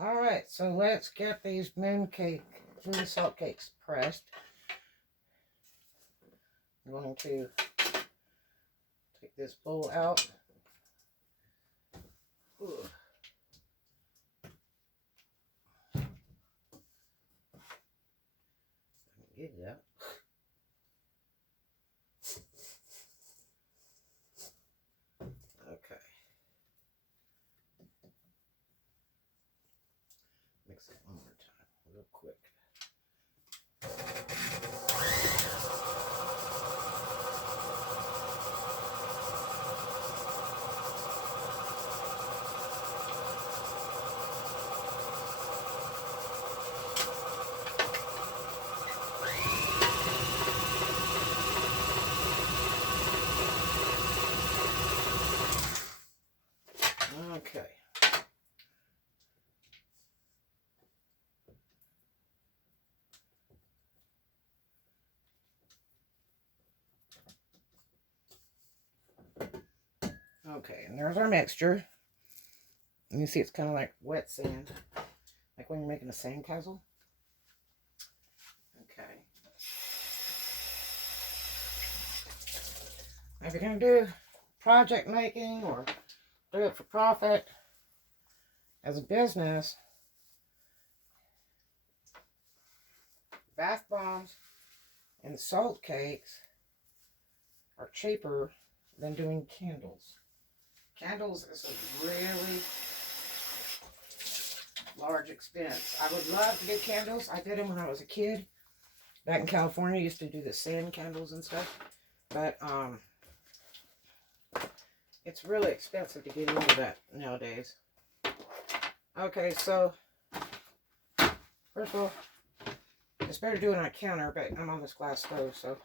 Alright, so let's get these moon salt cakes pressed. I'm going to take this bowl out. Ooh. Get it out. Okay. Mix it one more time, real quick. Okay. Okay, and there's our mixture. And you see it's kind of like wet sand. Like when you're making a sandcastle. Okay. Now if you're going to do project making or do it for profit as a business, bath bombs and salt cakes are cheaper than doing candles. Candles is a really large expense. I would love to do candles. I did them when I was a kid. Back in California, I used to do the sand candles and stuff. But it's really expensive to get into that nowadays. Okay, so first of all, it's better to do it on a counter, but I'm on this glass stove, so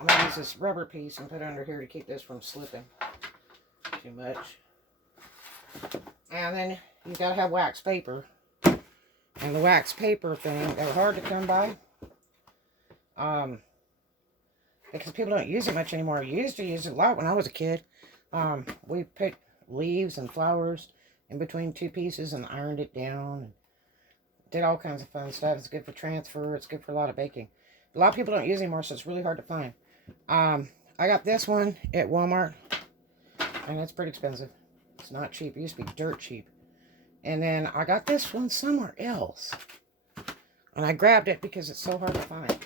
I'm going to use this rubber piece and put it under here to keep this from slipping too much. And then you got to have wax paper. And the wax paper thing, they're hard to come by. Because people don't use it much anymore. I used to use it a lot when I was a kid. We put leaves and flowers in between two pieces and ironed it down. And did all kinds of fun stuff. It's good for transfer. It's good for a lot of baking. A lot of people don't use it anymore, so it's really hard to find. I got this one at Walmart. And it's pretty expensive. It's not cheap. It used to be dirt cheap. And then I got this one somewhere else. And I grabbed it because it's so hard to find.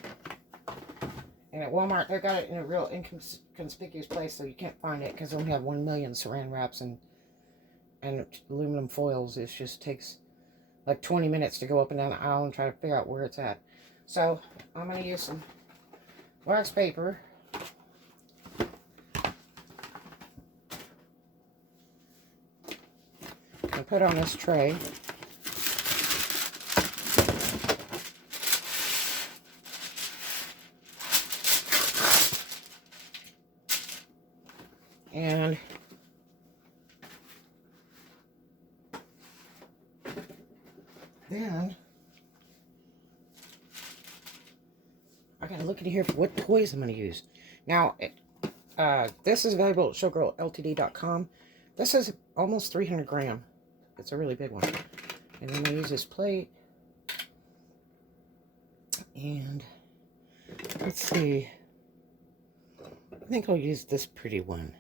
And at Walmart, they got it in a real inconspicuous place, so you can't find it because they only have 1 million saran wraps and aluminum foils. It just takes like 20 minutes to go up and down the aisle and try to figure out where it's at. So I'm going to use some wax paper. And put on this tray. And then I gotta look in here for what toys I'm gonna use. Now, this is available at showgirlltd.com. This is almost 300 grams. It's a really big one. And then I use this plate. And let's see. I think I'll use this pretty one.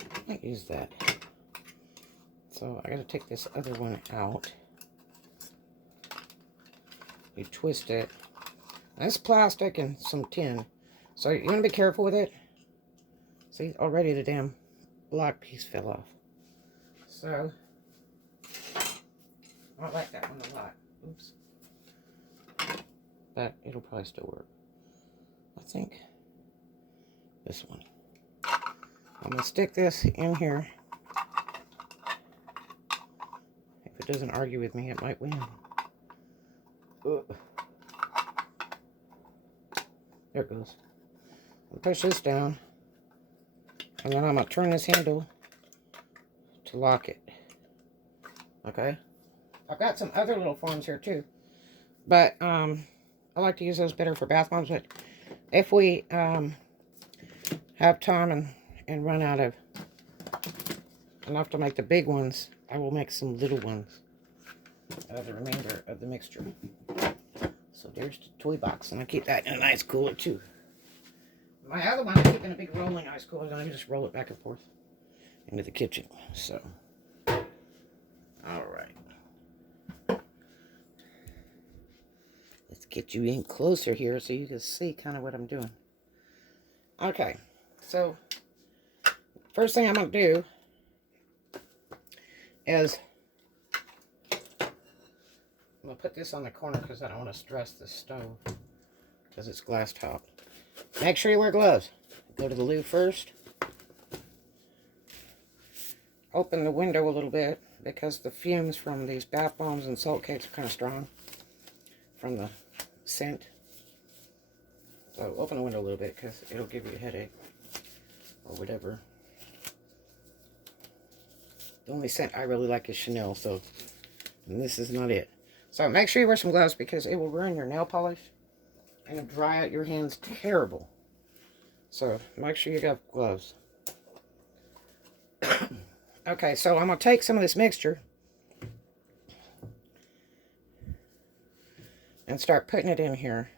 I might use that. So I gotta take this other one out. You twist it. That's plastic and some tin. So you want to be careful with it. See, already the damn black piece fell off. So, I don't like that one a lot. Oops. But it'll probably still work. I think this one. I'm going to stick this in here. If it doesn't argue with me, it might win. Ugh. There it goes. I'll push this down. And then I'm going to turn this handle to lock it. Okay? I've got some other little forms here too. But I like to use those better for bath bombs. But if we have time and run out of enough to make the big ones, I will make some little ones out of the remainder of the mixture. So there's the toy box, and I keep that in an ice cooler too. My other one I keep in a big rolling ice cooler, and I just roll it back and forth into the kitchen. So, all right. Let's get you in closer here so you can see kind of what I'm doing. Okay, so first thing I'm going to do is I'm going to put this on the corner because I don't want to stress the stove because it's glass topped. Make sure you wear gloves. Go to the loo first. Open the window a little bit because the fumes from these bath bombs and salt cakes are kind of strong from the scent. So open the window a little bit because it'll give you a headache or whatever. The only scent I really like is Chanel, so and this is not it. So make sure you wear some gloves because it will ruin your nail polish and it'll dry out your hands terrible. So make sure you got gloves. Okay, so I'm going to take some of this mixture and start putting it in here.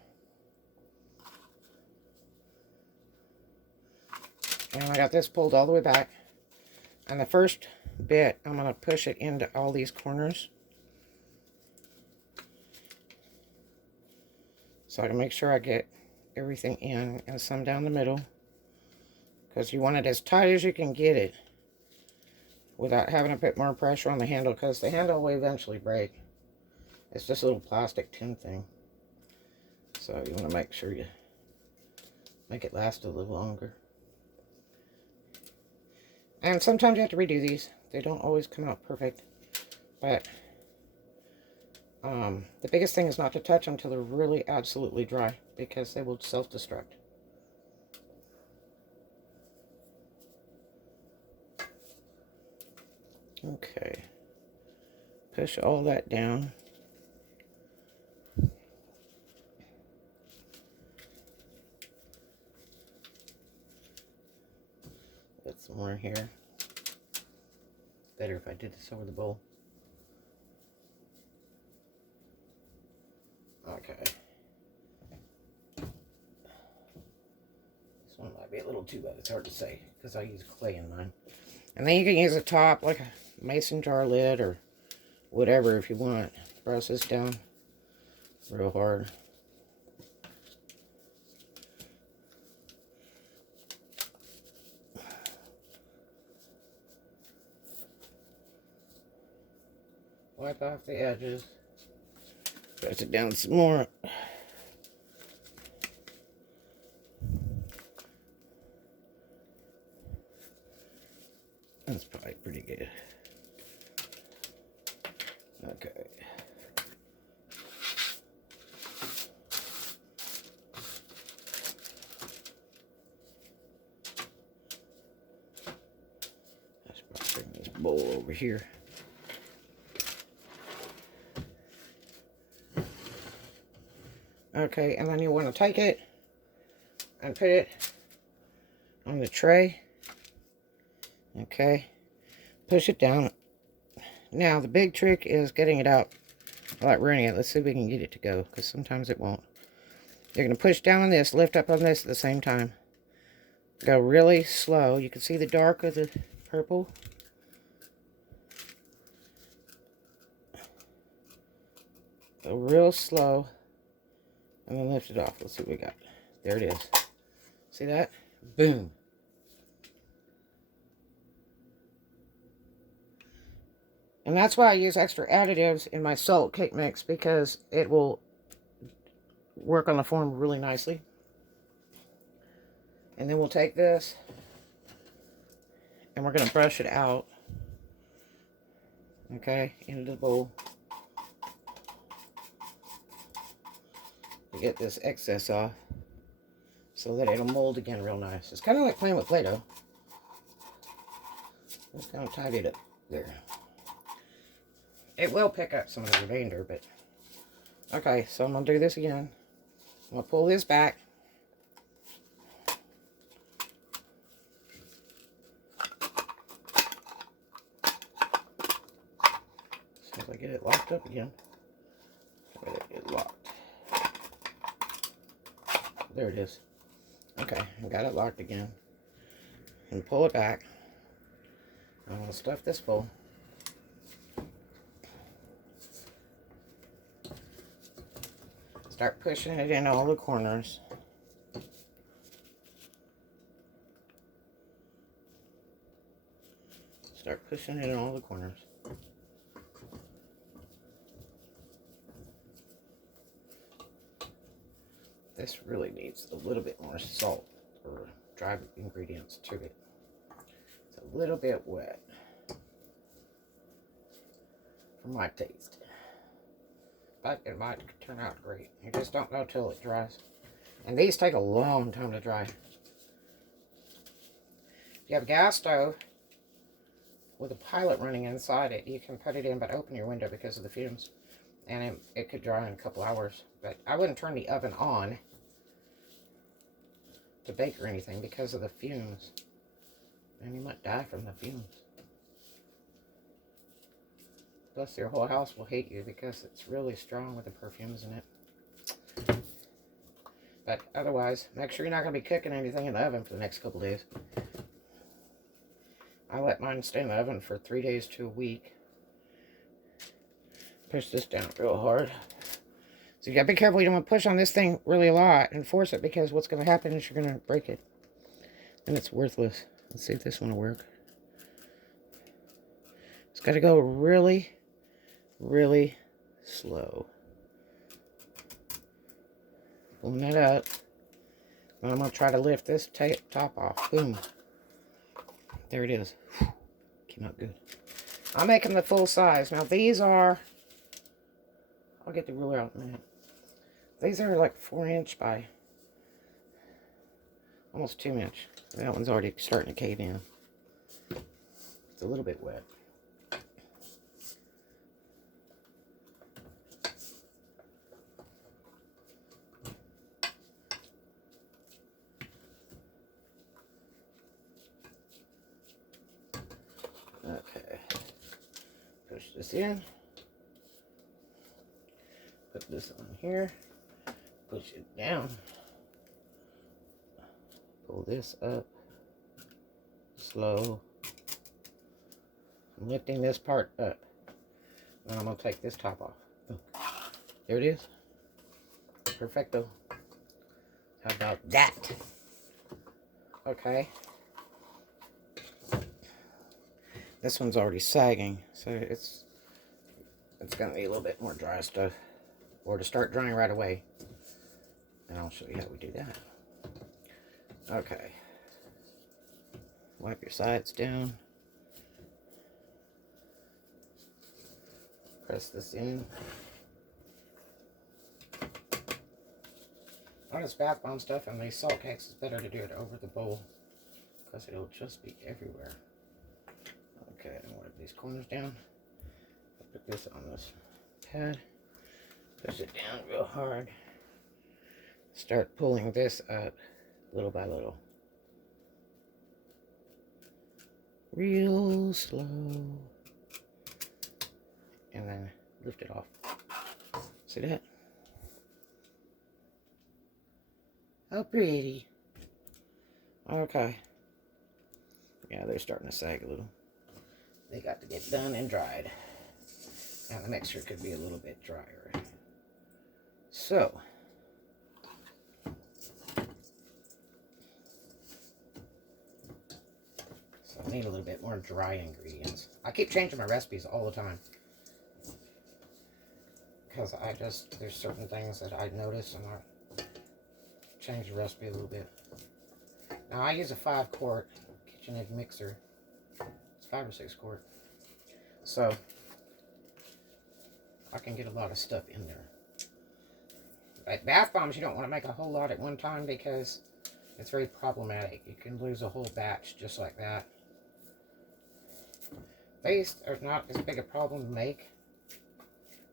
And I got this pulled all the way back. And the first bit, I'm going to push it into all these corners. So I can make sure I get everything in and some down the middle. Because you want it as tight as you can get it without having to put more pressure on the handle, because the handle will eventually break. It's just a little plastic tin thing. So you want to make sure you make it last a little longer. And sometimes you have to redo these. They don't always come out perfect. But the biggest thing is not to touch them until they're really absolutely dry, because they will self-destruct. Okay. Push all that down. Put some more in here. Better if I did this over the bowl. Okay. This one might be a little too wet. It's hard to say because I use clay in mine. And then you can use a top like a mason jar lid or whatever if you want. Press this down real hard. Wipe off the edges. Press it down some more. That's probably pretty good. Okay. Let's bring this bowl over here. Okay, and then you want to take it and put it on the tray. Okay, push it down. Now, the big trick is getting it out without ruining it. Let's see if we can get it to go, because sometimes it won't. You're going to push down on this, lift up on this at the same time. Go really slow. You can see the dark of the purple. Go real slow. And then lift it off. Let's see what we got. There it is. See that? Boom. And that's why I use extra additives in my salt cake mix, because it will work on the form really nicely. And then we'll take this and we're going to brush it out. Okay, into the bowl. To get this excess off so that it'll mold again real nice. It's kind of like playing with Play-Doh. Just kind of tidy it up there. It will pick up some of the remainder, but okay, so I'm going to do this again. I'm going to pull this back. As I get it locked up again. Where did it get locked? There it is. Okay, I got it locked again. And pull it back. I'm going to stuff this full. Start pushing it in all the corners. Start pushing it in all the corners. This really needs a little bit more salt or dry ingredients to it. It's a little bit wet for my taste. But it might turn out great. You just don't know till it dries. And these take a long time to dry. If you have a gas stove with a pilot running inside it, you can put it in but open your window because of the fumes. And it could dry in a couple hours. But I wouldn't turn the oven on to bake or anything because of the fumes. And you might die from the fumes. Plus your whole house will hate you because it's really strong with the perfumes in it. But otherwise, make sure you're not going to be cooking anything in the oven for the next couple days. I let mine stay in the oven for 3 days to a week. Push this down real hard. So you got to be careful. You don't want to push on this thing really a lot and force it, because what's going to happen is you're going to break it. And it's worthless. Let's see if this one will work. It's got to go really, really slow. Pulling that up. And I'm going to try to lift this top off. Boom. There it is. Came out good. I'm making the full size. Now these are... I'll get the ruler out in a minute. These are like 4" by almost 2". That one's already starting to cave in. It's a little bit wet. Okay. Push this in. Put this on here. Push it down. Pull this up. Slow. I'm lifting this part up. And I'm going to take this top off. Oh. There it is. Perfecto. How about that? Okay. This one's already sagging, so it's going to need a little bit more dry stuff. Or to start drying right away. And I'll show you how we do that. Okay. Wipe your sides down. Press this in. On this bath bomb stuff and these salt cakes, it's better to do it over the bowl, because it'll just be everywhere. Okay, I'm going to wipe these corners down. I'll put this on this pad. Push it down real hard. Start pulling this up little by little. Real slow. And then lift it off. See that? How pretty. Okay. Yeah, they're starting to sag a little. They got to get done and dried. And the mixture could be a little bit drier. So, I need a little bit more dry ingredients. I keep changing my recipes all the time, because there's certain things that I notice and I change the recipe a little bit. Now I use a 5-quart KitchenAid mixer. It's 5 or 6 quart. So, I can get a lot of stuff in there. But bath bombs, you don't want to make a whole lot at one time because it's very problematic. You can lose a whole batch just like that. These are not as big a problem to make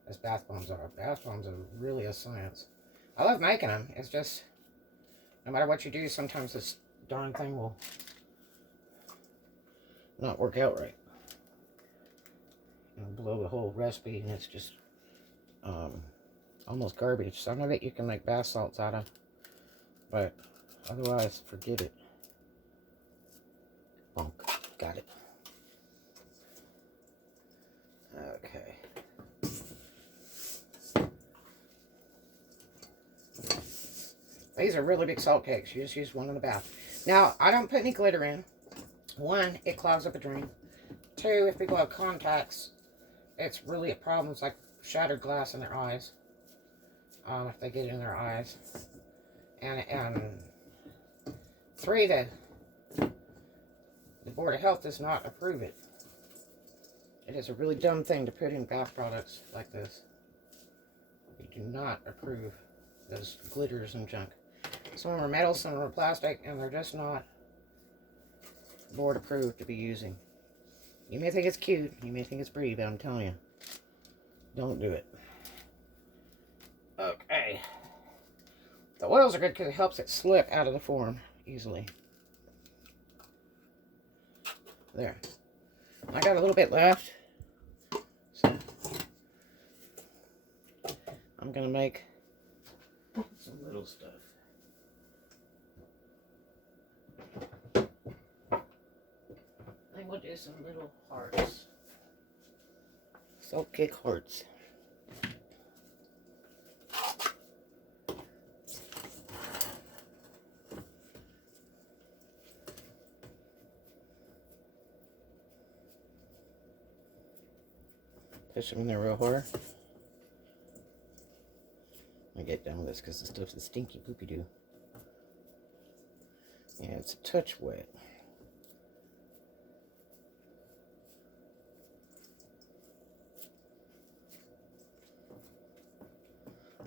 as bath bombs are. Bath bombs are really a science. I love making them. It's just, no matter what you do, sometimes this darn thing will not work out right. and blow the whole recipe, and it's just almost garbage. Some of it you can make bath salts out of, but otherwise, forget it. Bonk. Got it. Okay. These are really big salt cakes. You just use one in the bath. Now, I don't put any glitter in. One, it clogs up a drain. Two, if people have contacts, it's really a problem. It's like shattered glass in their eyes. If they get it in their eyes. And three, the Board of Health does not approve it. It is a really dumb thing to put in bath products like this. They do not approve those glitters and junk. Some of them are metal, some of them are plastic, and they're just not board approved to be using. You may think it's cute, you may think it's pretty, but I'm telling you, don't do it. Okay. The oils are good because it helps it slip out of the form easily. There. I got a little bit left, so I'm going to make some little stuff. I think we'll do some little hearts. Salt cake hearts. Push them in there real hard. I get done with this because the stuff's a stinky poopy doo. Yeah, it's a touch wet.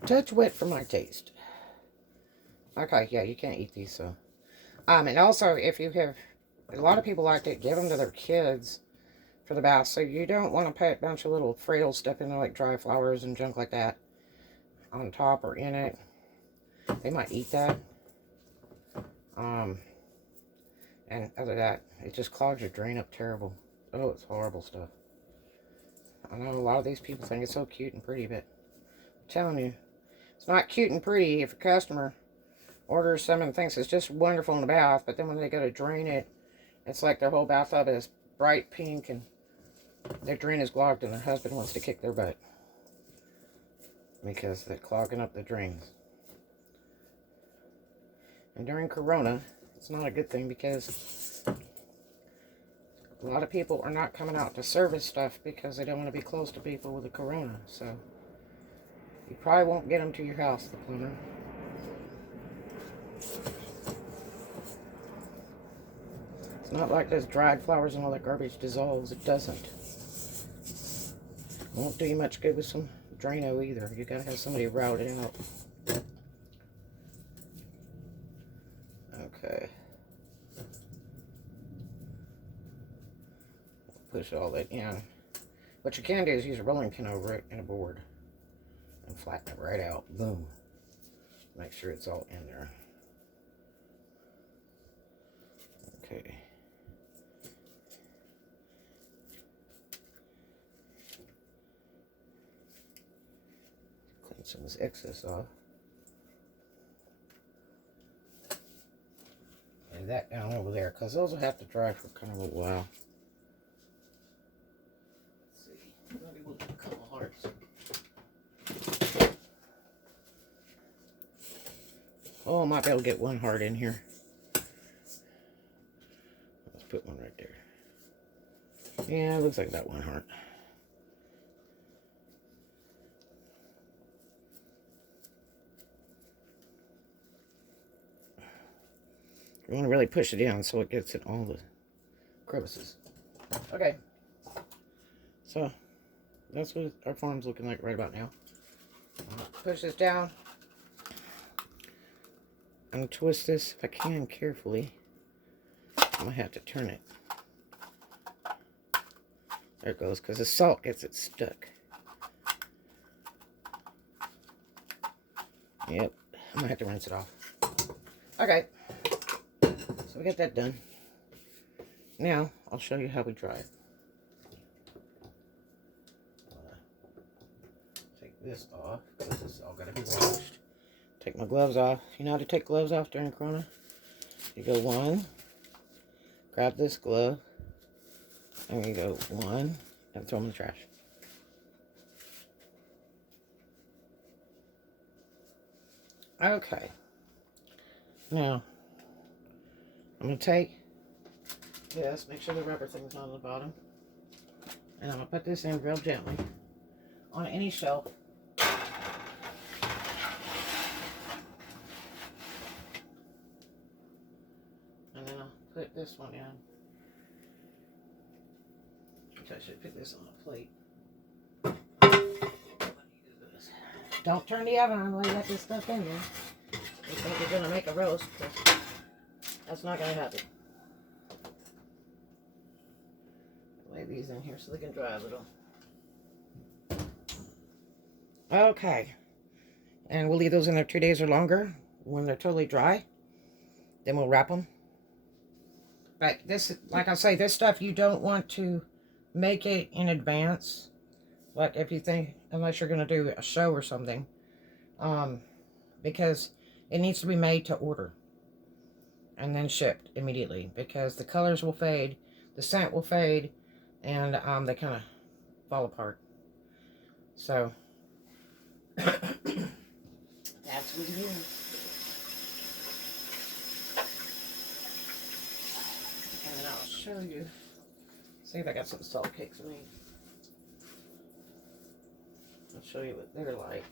Touch wet for my taste. Okay, yeah, you can't eat these, so. And also, if you have, a lot of people like to give them to their kids for the bath, so you don't want to put a bunch of little frail stuff in there, like dry flowers and junk like that, on top or in it. They might eat that. And other than that, it just clogs your drain up terrible. Oh, it's horrible stuff. I know a lot of these people think it's so cute and pretty, but I'm telling you, it's not cute and pretty if a customer orders something and thinks it's just wonderful in the bath, but then when they go to drain it, it's like their whole bathtub is bright pink and their drain is clogged and their husband wants to kick their butt because they're clogging up the drains. And during Corona, it's not a good thing because a lot of people are not coming out to service stuff because they don't want to be close to people with the Corona. So you probably won't get them to your house, the plumber. It's not like those dried flowers and all that garbage dissolves. It doesn't. Won't do you much good with some Drano either. You gotta have somebody route it out. Okay. Push all that in. What you can do is use a rolling pin over it and a board and flatten it right out. Boom. Make sure it's all in there. Okay. Clean some of this excess off. And that down over there, because those will have to dry for kind of a while. Let's see. Maybe we'll do a couple hearts. Oh, I might be able to get one heart in here. Let's put one right there. Yeah, it looks like that one heart. You want to really push it in so it gets in all the crevices. Okay. So, that's what our farm's looking like right about now. Push this down. I'm going to twist this, if I can, carefully. I'm going to have to turn it. There it goes, because the salt gets it stuck. Yep. I'm going to have to rinse it off. Okay. So we got that done. Now, I'll show you how we dry it. this off because this is all got to be washed. Take my gloves off. You know how to take gloves off during Corona? You go one, grab this glove, and you go one, and throw them in the trash. Okay. Now, I'm going to take this, make sure the rubber thing's on the bottom, and I'm going to put this in real gently on any shelf. And then I'll put this one in. Which I should put this on a plate. Don't turn the oven on while you got this stuff in there. You think you're going to make a roast, because that's not going to happen. Lay these in here so they can dry a little. Okay. And we'll leave those in there 2 days or longer. When they're totally dry, then we'll wrap them. But this, like I say, this stuff you don't want to make it in advance. Like if you think, unless you're going to do a show or something. Because it needs to be made to order. And then shipped immediately. Because the colors will fade. The scent will fade. And they kind of fall apart. So, that's what it is. And then I'll show you. See if I got some salt cakes made. I'll show you what they're like.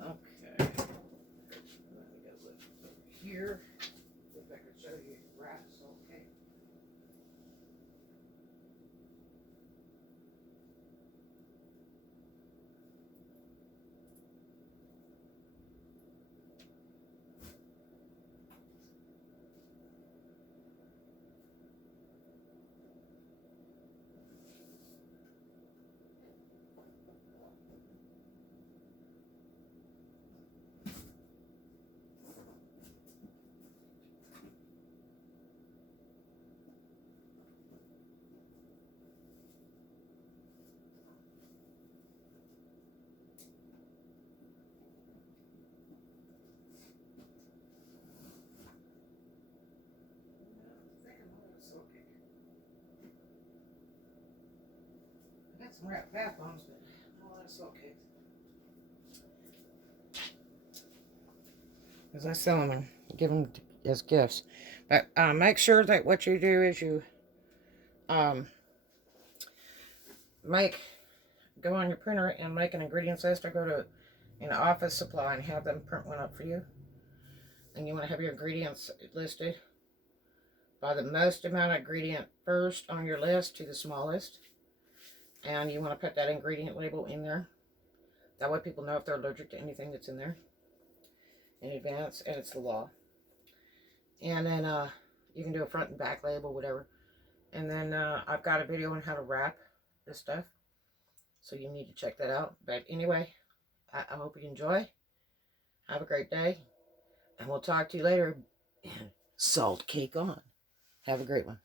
Okay. Let me go look over here. If I could show you wrapped salt cake. I got some wrapped bath bombs, but not a lot of salt cakes. Because I sell them and give them as gifts. But make sure that what you do is you go on your printer and make an ingredients list, or go to an office supply and have them print one up for you. And you want to have your ingredients listed by the most amount of ingredient first on your list to the smallest. And you want to put that ingredient label in there. That way people know if they're allergic to anything that's in there in advance, and it's the law. And then you can do a front and back label, whatever. And then I've got a video on how to wrap this stuff, so you need to check that out. But anyway, I hope you enjoy. Have a great day, and we'll talk to you later. Salt cake on. Have a great one.